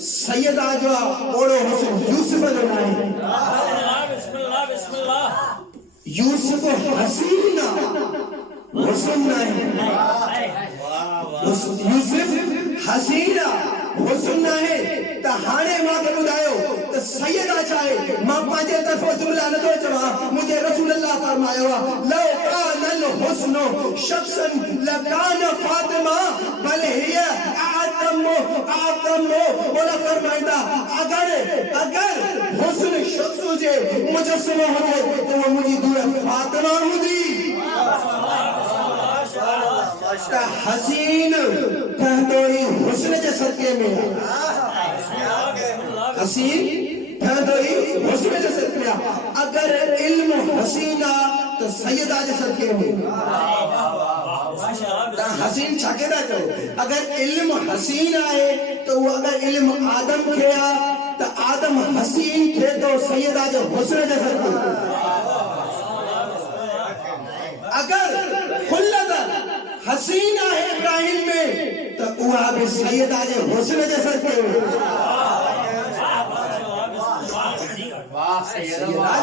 सैयदा जो ओड़ो हुस्न यूसुफ जो नाहे यूसुफ हसीना हुस्न नाहे यूसुफ हसीना हुस्न नाहे त हाणे मांखे ॿुधायो त सैयदा चाहे मां पंहिंजे तरफ़ो जुमला नथो चवां मुंहिंजे रसूल अल्लाह फरमायो आहे लौ कानल हुस्नु शख्सन लकान फातिमा बल हिय आतम बोला फरमाईंदा अगर हुस्न शख्स हुजे मुजस्समो हुजे त उहो मुंहिंजी धीअ फातिमा हूंदी त हसीन ठहंदो ई हुस्न जे सदके में हसीन ठहंदो ई हुस्न जे सदके में अगर इल्म हसीना तो सैयदा जे सदके में हसीन छाके था चओ अगर इल्म हसीन आहे तो वो अगर इल्म आदम खे आहे त आदम हसीन थे तो सैयदा जे हुस्न जे सदके में अगर खुल्लत हसीन आहे इब्राहिम में तो उहा भी सैयदा जे हुस्न जे सदके में वाह सैयदा